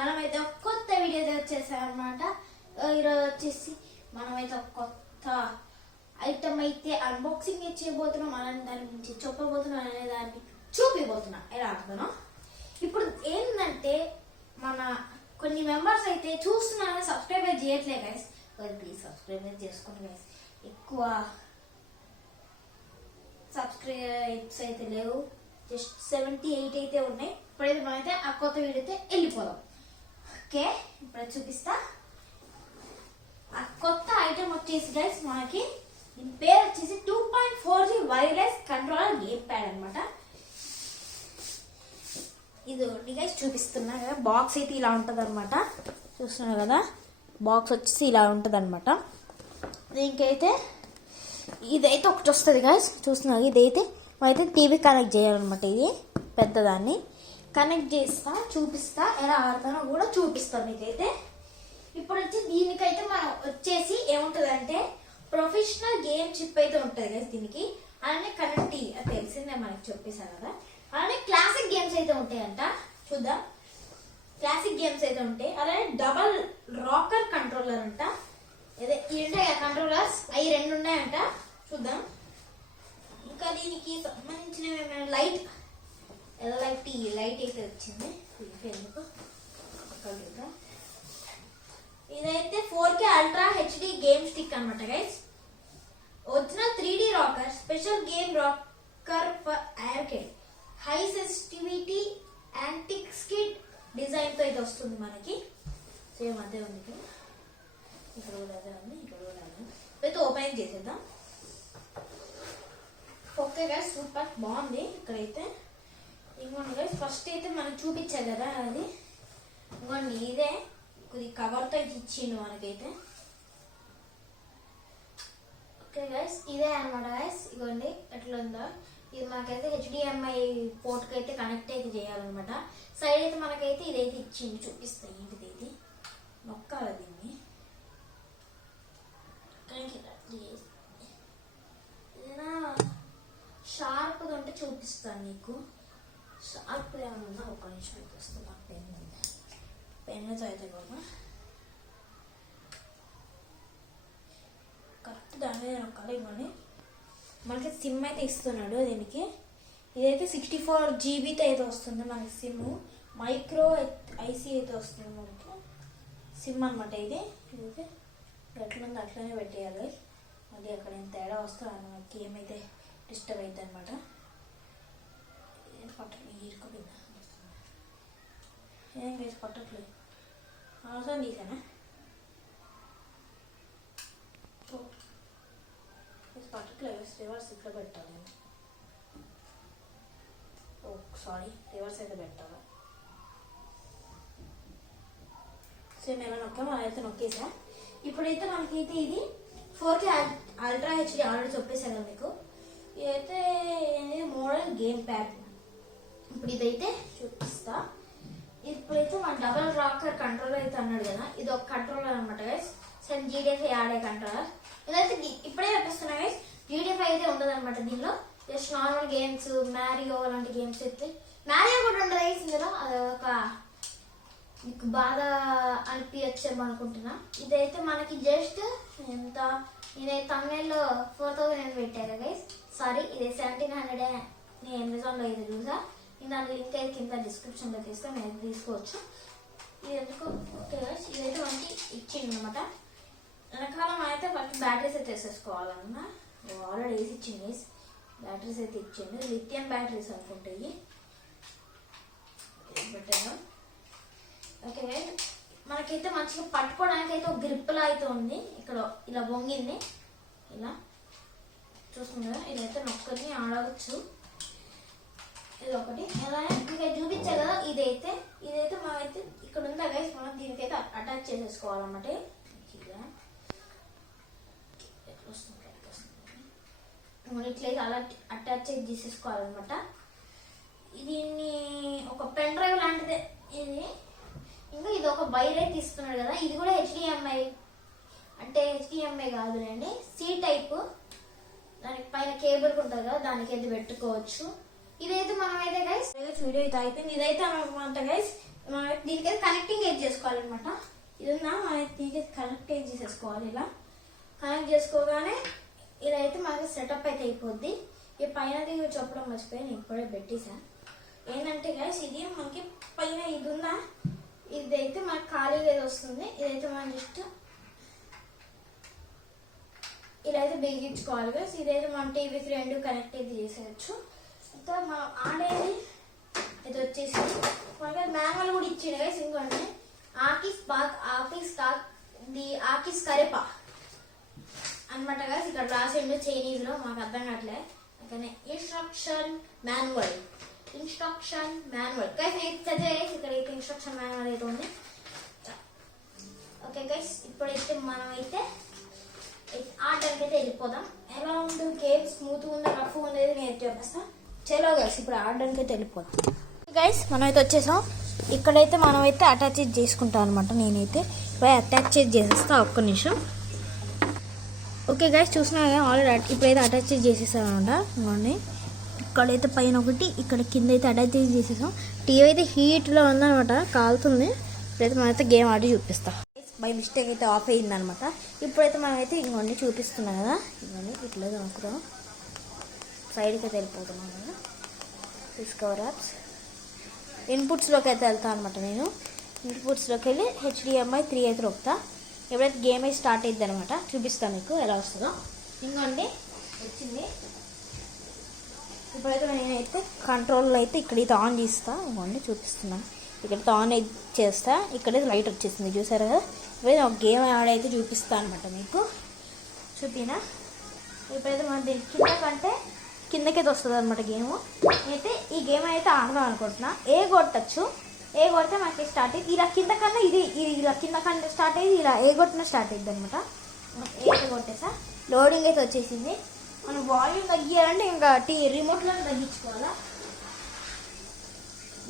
మనమైతే ఒక కొత్త వీడియో వచ్చేసాం అనమాట. ఈరోజు వచ్చేసి మనమైతే ఒక కొత్త ఐటమ్ అయితే అన్బాక్సింగ్ చేయబోతున్నాం. అలాంటి దాని గురించి చెప్పబోతున్నాం, అనే దాన్ని చూపిపోతున్నాం ఎలా ఆడుతానో. ఇప్పుడు ఏంటంటే మన కొన్ని మెంబర్స్ అయితే చూస్తున్నారని సబ్స్క్రైబ్ చేయట్లేదు గైస్. ప్లీజ్ సబ్స్క్రైబ్ చేసుకోండి గైస్. ఎక్కువ సబ్స్క్రైబ్స్ అయితే లేవు, జస్ట్ 78 అయితే ఉన్నాయి. ఇప్పుడైతే మనమైతే ఆ కొత్త వీడియోతో వెళ్ళిపోదాం. ఓకే, ఇప్పుడు చూపిస్తా. ఆ కొత్త ఐటమ్ వచ్చేసి గైస్ మనకి దీని పేరు వచ్చేసి 2.4G wireless controller game pad అనమాట. ఇది గైస్ చూపిస్తున్నా కదా. బాక్స్ అయితే ఇలా ఉంటుంది అనమాట, చూస్తున్నారు కదా. బాక్స్ వచ్చేసి ఇలా ఉంటుంది అనమాట. దీనికైతే ఇదైతే ఒకటి వస్తుంది గైస్, చూస్తున్నారు. ఇదైతే అయితే టీవీ కనెక్ట్ చేయాలన్నమాట. ఇది పెద్దదాన్ని కనెక్ట్ చేస్తా, చూపిస్తా, ఎలా ఆడతానో కూడా చూపిస్తాను మీకైతే. ఇప్పుడు వచ్చి దీనికైతే మనం వచ్చేసి ఏముంటుందంటే ప్రొఫెషనల్ గేమ్ చిప్ అయితే ఉంటుంది కదా దీనికి. అలానే కనెక్ట్ తెలిసిందే మనకి చెప్పేసాను కదా. అలానే క్లాసిక్ గేమ్స్ అయితే ఉంటాయంట, చూద్దాం. క్లాసిక్ గేమ్స్ అయితే ఉంటాయి. అలానే డబల్ రాకర్ కంట్రోలర్ అంట. ఇవి ఉంటాయి కంట్రోలర్స్, అవి 2 ఉన్నాయంట, చూద్దాం. ఇంకా దీనికి సంబంధించిన లైట్ అయితే వచ్చింది. ఎందుకు ఇదైతే 4K ultra HD game stick అనమాట guys. Original 3D rocker, special game rocker for arcade, high sensitivity anti skid design తో అయితే వస్తుంది మనకి. సేమ్ అదే ఉంది, ఇక్కడ కూడా అదే ఉంది, ఇక్కడ కూడా అదే. అయితే ఓపెన్ చేసేద్దాం. ఓకే గైస్, సూపర్ బాగుంది. ఇక్కడైతే ఇంకోండి గైస్, ఫస్ట్ అయితే మనం చూపించారు కదా అది. ఇంకోండి ఇదే కొద్ది కవర్తో అయితే ఇచ్చిండు మనకైతే. ఓకే గైస్, ఇదే అనమాట గైస్. ఇగోండి ఎట్లా ఉందో. ఇది మనకైతే HDMI పోర్ట్కి అయితే కనెక్ట్ అయితే చేయాలన్నమాట. సైడ్ అయితే మనకైతే ఇదైతే ఇచ్చింది, చూపిస్తాయి. ఏంటిది ఇది, నొక్కాలి దీన్ని. ఏదైనా షార్ప్గా ఉంటే చూపిస్తాను నీకు. షార్ప్ ఏమన్నా ఒక నిమిషం అయితే వస్తుంది. నాకు పెన్ ఉంది, పెన్నుతో అయితే కూడా కరెక్ట్ దాని మీద నొక్కాలి. ఇవ్వండి, మనకి సిమ్ అయితే ఇస్తున్నాడు దీనికి. ఇదైతే 64 GBతో అయితే వస్తుంది మనకి సిమ్. మైక్రో IC అయితే వస్తుంది మనకి సిమ్ అనమాట. ఇదైతే ఎట్లుంది అట్లనే పెట్టేయాలి. మళ్ళీ అక్కడ ఏం తేడా వస్తే మనకి ఏమైతే డిస్టర్బ్ అవుతుంది అనమాట. పట్టట్లేదు, ఈరుకోపోయిందా ఏం వేసి పట్టట్లేదు. అవసరం తీసానా పట్టట్లేదు. రివర్స్ ఇక్కడ పెట్టాలి. ఓ సారీ, రివర్స్ అయితే పెట్టాలి. సేమ్ ఎలా నొక్కామో అదైతే నొక్కేసా. ఇప్పుడైతే మనకైతే ఇది 4K అల్ట్రా HD ఆల్రెడీ చెప్పేసాను కదా మీకు. ఇదైతే మోడల్ గేమ్ ప్యాడ్. ఇప్పుడు ఇదైతే చూపిస్తా. ఇప్పుడైతే మన డబల్ రాకర్ కంట్రోలర్ అయితే అన్నాడు కదా, ఇది ఒక కంట్రోలర్ అనమాట గైస్. సేమ్ GDFI ఆడే కంట్రోలర్. ఇదైతే ఇప్పుడే చెప్పిస్తున్నా గైస్, GDFI అయితే ఉండదు అనమాట దీనిలో. జస్ట్ నార్మల్ గేమ్స్, మ్యారియో అలాంటి గేమ్స్ అయితే. మ్యారియో కూడా ఉండదు గైస్ ఇందులో. అది ఒక మీకు బాగా అనిపించేమో అనుకుంటున్నా. ఇదైతే మనకి జస్ట్ ఎంత, ఇదైతే తమిళలో 4000 పెట్టారు గైస్. సారీ, ఇది 1700 నేను అమెజాన్లో అయితే చూసా. దాని లింక్ అయితే కింద డిస్క్రిప్షన్లో తీస్తే మీరు తీసుకోవచ్చు. ఇది ఎందుకు ఓకే గైస్, ఇదైతే మనకి ఇచ్చింది అనమాట. వెనకాల అయితే ఫస్ట్ బ్యాటరీస్ అయితే వేసేసుకోవాలన్నా. ఆల్రెడీ వేసి ఇచ్చింది గైస్, బ్యాటరీస్ అయితే ఇచ్చింది. లిథియం బ్యాటరీస్ అనుకుంటాయి. పెట్టాను. ఓకే గైస్, మనకైతే మంచిగా పట్టుకోవడానికి అయితే ఒక గ్రిప్లా అయితే ఉంది. ఇక్కడ ఇలా వంగింది, ఇలా చూస్తుంది కదా. ఇదైతే నొక్కని ఆడవచ్చు. ఇది ఒకటి. అలానే ఇంకా చూపించా కదా, ఇదైతే మనమైతే ఇక్కడ ఉందా గైస్, మనం దీనికైతే అటాచ్ చేసేసుకోవాలన్నమాట. ఇట్లయితే అలా అటాచ్ చేసి తీసేసుకోవాలన్నమాట. దీన్ని ఒక పెన్ డ్రైవ్ లాంటిదే ఇది. ఇంకా ఇది ఒక వైర్ అయితే ఇస్తున్నాడు కదా, ఇది కూడా HDMI అంటే HDMI కాదులేండి, C టైప్. దానికి పైన కేబుల్ ఉంటుంది కదా, దానికైతే పెట్టుకోవచ్చు. ఇదైతే మనమైతే గైస్ వీడియో అయితే అయిపోయింది. ఇదైతే అనమాట గైస్ దీనికైతే కనెక్టింగ్ ఏజ్ చేసుకోవాలన్నమాట. ఇది ఉందా, దీనికి కనెక్ట్ ఏజ్ చేసేసుకోవాలి. ఇలా కనెక్ట్ చేసుకోగానే ఇలా అయితే మనకి సెటప్ అయితే అయిపోద్ది. ఈ పైన చెప్పడం మర్చిపోయి నేను ఇప్పుడే పెట్టేసా. ఏంటంటే గైస్ ఇది మనకి పైన ఇది ఉందా, ఇదైతే మనకి ఖాళీగా ఏది వస్తుంది. ఇదైతే మనం జస్ట్ ఇలా అయితే బిగించుకోవాలి గైస్. ఇదైతే మన టీవీకి రెండు కనెక్ట్ అయితే చేసేయచ్చు. ఇంకా మనం ఆడేది ఇది వచ్చేసి మనకి మాన్యువల్ కూడా ఇచ్చింది గైస్. ఇంకోండి ఆకిస్ కరేపా అనమాట గైస్. ఇక్కడ రాసిండు చైనీస్ లో, మాకు అర్థం కావట్లే. కానీ ఇన్స్ట్రక్షన్ మాన్యువల్ గైస్ చదివే ఇక్కడ అయితే ఇన్స్ట్రక్షన్ మాన్యువల్ అయితే ఉంది. ఓకే గైస్, ఇప్పుడైతే మనం అయితే ఆడడానికి అయితే వెళ్ళిపోదాం. ఎలా ఉంది గేమ్, స్మూత్ ఉందా రఫ్ ఉండేది నేను చెప్పేస్తా. చలో గైస్ ఇప్పుడు ఆడడానికి అయితే వెళ్ళిపోదాం. గైస్ మనమైతే వచ్చేసాం. ఇక్కడైతే మనమైతే అటాచ్ చేసుకుంటాం అనమాట. నేనైతే ఇప్పుడు అటాచ్ చేసేస్తా, ఒక్క నిమిషం. ఓకే గైస్ చూసినా ఆల్రెడీ ఇప్పుడైతే అటాచ్ చేసేసాం అనమాట. ఇవ్వండి ఇక్కడైతే పైన ఒకటి, ఇక్కడ కింద అయితే అటాచ్ చేసేసాం. టీవీ అయితే హీట్లో ఉందనమాట, కాలుతుంది. ఇప్పుడైతే మనమైతే గేమ్ ఆడి చూపిస్తాం. బై మిస్టేక్ అయితే ఆఫ్ అయ్యింది అనమాట. ఇప్పుడైతే మనమైతే ఇంకొన్ని చూపిస్తున్నాం కదా, ఇవన్నీ ఇట్లా అనుకున్నాం. సైడ్కి అయితే వెళ్ళిపోతున్నాం కదా. డిస్కవర్ యాప్స్ ఇన్పుట్స్లోకి అయితే వెళ్తాను అనమాట. నేను ఇన్పుట్స్లోకి వెళ్ళి HDMI 3 అయితే రొక్కుతా. ఎప్పుడైతే గేమ్ అయితే స్టార్ట్ అయ్యిద్ది అనమాట, చూపిస్తాను మీకు ఎలా వస్తుందో. ఇంకోండి వచ్చింది. ఇప్పుడైతే నేనైతే కంట్రోల్లో అయితే ఇక్కడైతే ఆన్ చేస్తా. ఇంకోండి చూపిస్తున్నాను. ఇక్కడైతే ఆన్ అయితే చేస్తా. ఇక్కడైతే లైట్ వచ్చేసింది చూసారు కదా. ఇప్పుడైతే ఒక గేమ్ ఆడైతే చూపిస్తాను అనమాట మీకు. చూపినా ఇప్పుడైతే మనం దీని కిందకైతే వస్తుంది అనమాట గేమ్. అయితే ఈ గేమ్ అయితే ఆడదాం అనుకుంటున్నా. ఏ కొట్టచ్చు, ఏ కొడితే మనకి స్టార్ట్ అయ్యింది. ఇలా కింద కన్నా ఇది ఇలా కింద కన్నా స్టార్ట్ అయ్యింది, ఇలా ఏ కొట్టినా స్టార్ట్ అయ్యింది అనమాట. ఏ కొట్టేసా లోడింగ్ అయితే వచ్చేసింది. మనం వాల్యూమ్ తగ్గియాలంటే ఇంకా రిమోట్లో తగ్గించుకోవాలా.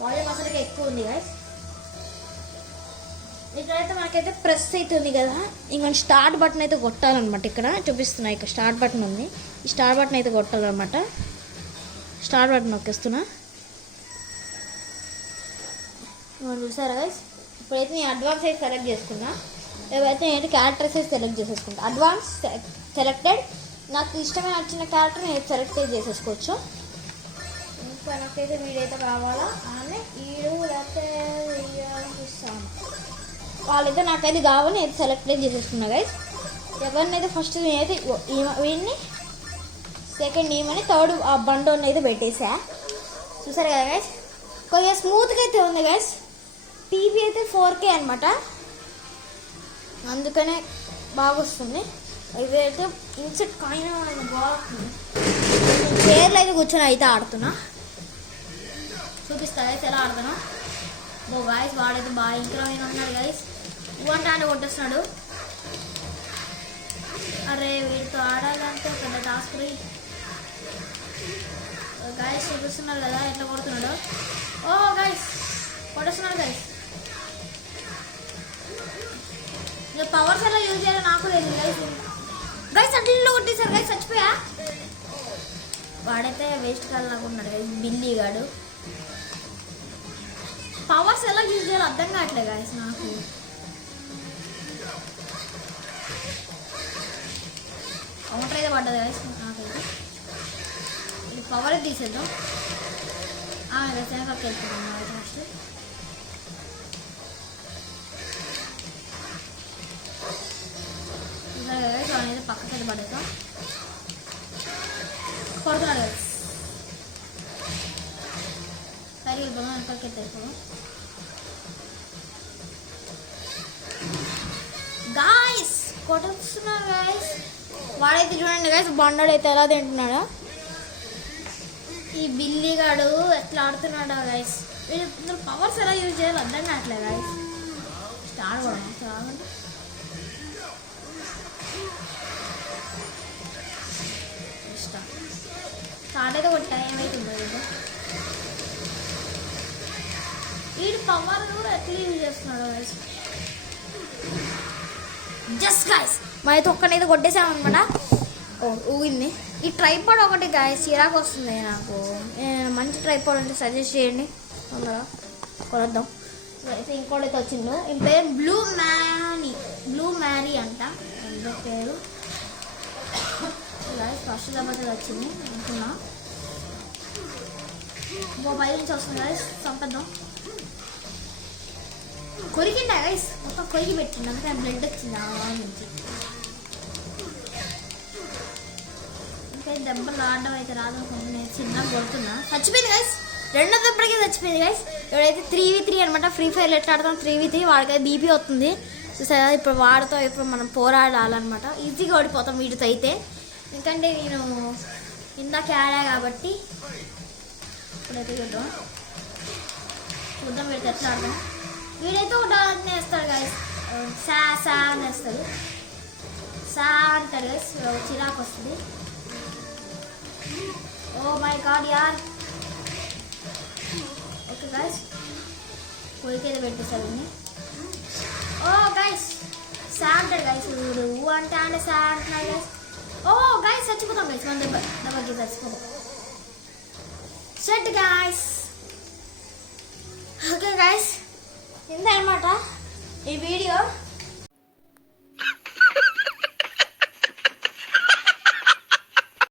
వాల్యూమ్ అసలుకి ఎక్కువ ఉంది గైస్. ఇక్కడైతే మనకైతే ప్రెస్ అవుతుంది కదా, ఇంకా స్టార్ట్ బటన్ అయితే కొట్టాలన్నమాట. ఇక్కడ చూపిస్తున్నా, ఇక్కడ స్టార్ట్ బటన్ ఉంది. ఈ స్టార్ట్ బటన్ అయితే కొట్టాలన్నమాట. Start button నొక్కేస్తున్నా. చూసారా గైస్. ఇప్పుడైతే నేను అడ్వాన్స్ అయితే సెలెక్ట్ చేసుకున్నా. ఏవైతే నేను క్యారెక్టర్స్ అయితే సెలెక్ట్ చేసేసుకుంటా. అడ్వాన్స్ సెలెక్టెడ్, నాకు ఇష్టమైన నచ్చిన క్యారెక్టర్ నేను సెలెక్ట్ చేసేసుకోవచ్చు. ఇంకా నాకైతే వీడైతే కావాలా అని వీడు లేకపోతే ఇస్తాను. వాళ్ళైతే నాకైతే కావాలి, నేను సెలెక్ట్ చేసేసుకున్నా గైస్. ఎవరినైతే ఫస్ట్ నేనైతే వీడిని, సెకండ్ ఏమని, థర్డ్ ఆ బండోని అయితే పెట్టేసా. చూసారు కదా గైస్, కొంచెం స్మూత్గా అయితే ఉంది గైస్. టీవీ అయితే 4K అనమాట, అందుకనే బాగా వస్తుంది. ఇవైతే ఇన్సెట్ కాయిన బాగుంటుంది. చైర్లో అయితే కూర్చొని అయితే ఆడుతున్నా. చూపిస్తా గైస్ ఎలా ఆడుతున్నా. గాయస్ వాడైతే బాగా ఇంక్రమైన ఉన్నాడు గైస్. అంటే కొట్టేస్తున్నాడు. అరే వీటితో ఆడాలంటే పెద్ద టాస్క్. గాయస్ చూపిస్తున్నారు కదా ఎట్లా కొడుతున్నాడు. ఓ గాయస్ కొట్టేస్తున్నాడు గైస్. ఇక పవర్స్ ఎలా యూజ్ చేయాలో నాకు తెలియదు గైస్. గైస్ అట్లా కొట్టేశారు గైస్, చచ్చిపోయా. వాడైతే వేస్ట్ కాలనుకున్నాడు గైస్, బిల్లీ గాడు. పవర్స్ ఎలా యూజ్ చేయాలో అర్థం కావట్లేదు గైస్ నాకు. కౌంటర్ అయితే పడ్డది గైస్ నాకైతే. ఇది పవర్ అయితే తీసేద్దాం. వెనకకి వెళ్తున్నాం అయితే ఫస్ట్. గైస్ అయితే పక్కకి అయితే పడేద్దాం. కొడుతున్నాడు గైస్. సరే వెళ్ళిపోదాం, వెనకకి అయితే వెళ్ళిపోదాం. గాయస్ కొట్టుస్తున్నారు గైస్. వాడైతే చూడండి గైస్, బండోడు అయితే ఎలా తింటున్నాడా. ఈ బిల్లీ గాడు ఎట్లా ఆడుతున్నాడా గైస్. వీళ్ళు పవర్స్ ఎలా యూజ్ చేయాలో అర్థం కావట్లేదు గైస్. స్టార్ట్ కూడా చాలంటే స్టార్ట్ అయితే కొట్టా. ఏమైతుందో వీడు పవర్ కూడా ఎట్లా యూజ్ చేస్తున్నాడు గైస్. జస్ట్ గైస్ మనైతే ఒక్కనైతే కొట్టేసామన్నమాట. ఊగింది. ఈ ట్రైపాడ్ ఒకటి గైస్ చిరాకు వస్తుంది నాకు. మంచి ట్రైపాడ్ అంటే సజెస్ట్ చేయండి, తొందరగా కొనద్దాం. సో అయితే ఇంకోటి వచ్చిండు ఈ పేరు బ్లూ మ్యారీ అంట ఎంతో పేరు. ఫస్ట్ దెబ్బతో వచ్చింది అనుకున్నా. ఇంకో పై నుంచి వస్తుంది గైస్, చంపేద్దాం. కొరికిండా గైస్, మొత్తం కొరికి పెట్టిండు, అందుకే బ్లడ్ వచ్చింది ఆ నుంచి. ఇంకా దెబ్బలు ఆడడం అయితే రాదనుకుంటున్నా, నేను చిన్నగా కొడుతున్నా. చచ్చిపోయింది గైస్, రెండో దెబ్బడికి చచ్చిపోయింది గైస్. ఎవడైతే 3v3 అనమాట, ఫ్రీ ఫైర్ ఎట్లా ఆడతాం 3v3, వాడికైతే బీపీ వస్తుంది చూసారా. ఇప్పుడు వాడితో ఇప్పుడు మనం పోరాడాలన్నమాట, ఈజీగా ఓడిపోతాం వీటితో అయితే. ఎందుకంటే నేను ఇందాక ఆడా కాబట్టి. ఇప్పుడైతే చూద్దాం వీడితో ఎట్లా ఆడదాం. వీడైతే ఒక డాలర్ని వేస్తాడు గైస్, సా అని వేస్తాడు, సా అంటాడు గైస్, చిరాకు వస్తుంది. ఓ మై గాడ్ యార్. ఓకే గైస్, కొరికేది పెట్టేస్తాడు. ఓ గైస్ సా అంటాడు గైస్, వీడు ఊ అంటే సా అంటున్నాడు గైస్. ఓ గైస్ చచ్చిపోతాం గైస్, మన దెబ్బకి చచ్చిపోతాం. Set guys. ఓకే గైస్, ఇంత అనమాట ఈ వీడియో.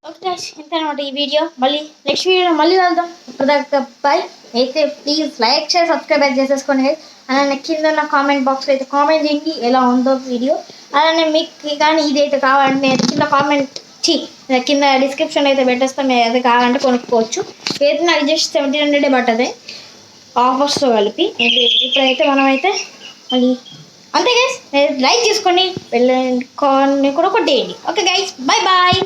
ఓకే గైస్, ఇంత అనమాట ఈ వీడియో. మళ్ళీ నెక్స్ట్ వీడియో మళ్ళీ వెళ్దాం. ఇప్పటిదాకా బాయ్. అయితే ప్లీజ్ లైక్ షేర్ సబ్స్క్రైబ్ చేసుకోండి గైస్. అలానే కింద ఉన్న కామెంట్ బాక్స్లో అయితే కామెంట్ చేయండి ఎలా ఉందో వీడియో. అలానే మీకు కానీ ఇదైతే కావాలంటే నేను కింద కామెంట్ కింద డిస్క్రిప్షన్ అయితే పెట్టేస్తాం, మీరు అయితే కావాలంటే కొనుక్కోవచ్చు. అయితే నాకు జస్ట్ 1700 పట్టది ఆఫర్స్తో కలిపి. ఇప్పుడైతే మనమైతే మళ్ళీ అంతే గైస్, లైక్ చేసుకోండి, వెళ్ళండి కూడా కొట్టేయండి. Okay guys, bye bye.